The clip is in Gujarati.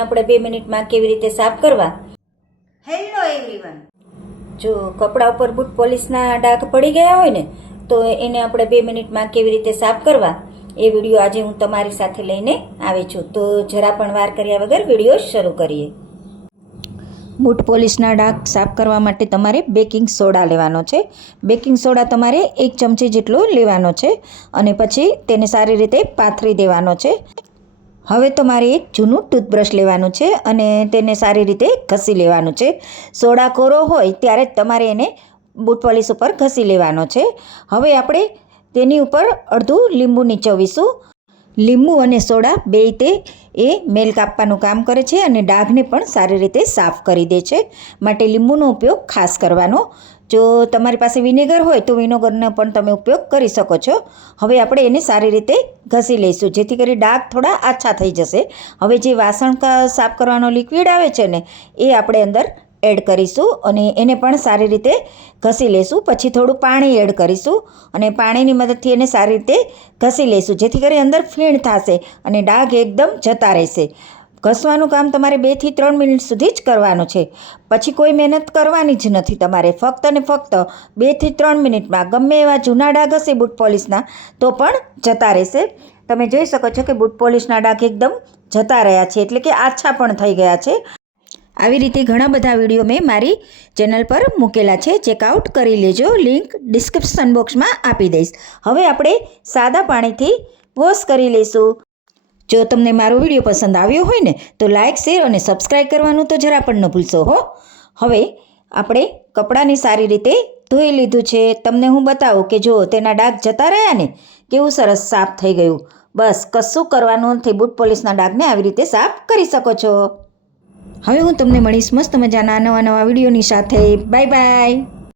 આપણે બે મિનિટમાં કેવી રીતે સાફ કરવા? હેલો એવરીવન જો કપડા ઉપર બૂટ પોલીસના ડાઘ પડી ગયા હોય ને તો એને આપણે બે મિનિટમાં કેવી રીતે સાફ કરવા? એ વીડિયો આજે હું તમારી સાથે લઈને આવી છું. તો જરા પણ વાર કર્યા વગર વીડિયો શરૂ કરીએ. બૂટ પોલીસના ડાઘ સાફ કરવા માટે તમારે બેકિંગ સોડા લેવાનો છે. બેકિંગ સોડા તમારે એક ચમચી જેટલો લેવાનો છે અને પછી તેને સારી રીતે પાથરી દેવાનો છે. હવે તો મારે એક જૂનું ટૂથબ્રશ લેવાનું છે અને તેને સારી રીતે ઘસી લેવાનું છે. સોડા કોરો હોય ત્યારે જ તમારે એને બૂટ પોલિશ ઉપર ઘસી લેવાનો છે. હવે આપણે તેની ઉપર અડધું લીંબુ નીચોવીશું. લીંબુ અને સોડા બે તે એ મેલ કાપવાનું કામ કરે છે અને ડાઘને પણ સારી રીતે સાફ કરી દે છે. માટે લીંબુનો ઉપયોગ ખાસ કરવાનો. જો તમારી પાસે વિનેગર હોય તો વિનેગરનો પણ તમે ઉપયોગ કરી શકો છો. હવે આપણે એને સારી રીતે ઘસી લઈશું, જેથી કરી ડાઘ થોડા આછા થઈ જશે. હવે જે વાસણ સાફ કરવાનો લિક્વિડ આવે છે ને, એ આપણે અંદર એડ કરીશું અને એને પણ સારી રીતે ઘસી લઈશું પછી થોડું પાણી એડ કરીશું અને પાણીની મદદથી એને સારી રીતે ઘસી લઈશું જેથી કરી અંદર ફીણ થશે અને ડાઘ એકદમ જતા રહેશે. ઘસવાનું કામ તમારે બેથી ત્રણ મિનિટ સુધી જ કરવાનું છે. પછી કોઈ મહેનત કરવાની જ નથી તમારે. ફક્ત ને ફક્ત બેથી ત્રણ મિનિટમાં, ગમે એવા જૂના ડાઘ હશે બૂટ પોલિશના, તો પણ જતા રહેશે. તમે જોઈ શકો છો કે બૂટ પોલિશના ડાઘ એકદમ જતા રહ્યા છે, એટલે કે આછા પણ થઈ ગયા છે. આવી રીતે ઘણા બધા વીડિયો મેં મારી ચેનલ પર મૂકેલા છે. ચેકઆઉટ કરી લેજો. લિંક ડિસ્ક્રિપ્શન બોક્સમાં આપી દઈશ. હવે આપણે સાદા પાણીથી વોશ કરી લઈશું. જો તમને મારો વીડિયો પસંદ આવ્યો હોય ને, તો લાઇક શેર અને સબસ્ક્રાઈબ કરવાનું તો જરા પણ ન ભૂલશો હો. હવે આપણે કપડાને સારી રીતે ધોઈ લીધું છે. તમને હું બતાવું કે જો તેના ડાઘ જતા રહ્યા ને, કેવું સરસ સાફ થઈ ગયું. બસ, કશું કરવાનું નથી. બૂટ પોલીસના ડાઘને આવી રીતે સાફ કરી શકો છો. હવે હું તમને મળીશ મસ્ત મજાના નવા નવા વિડીયોની સાથે. Bye bye.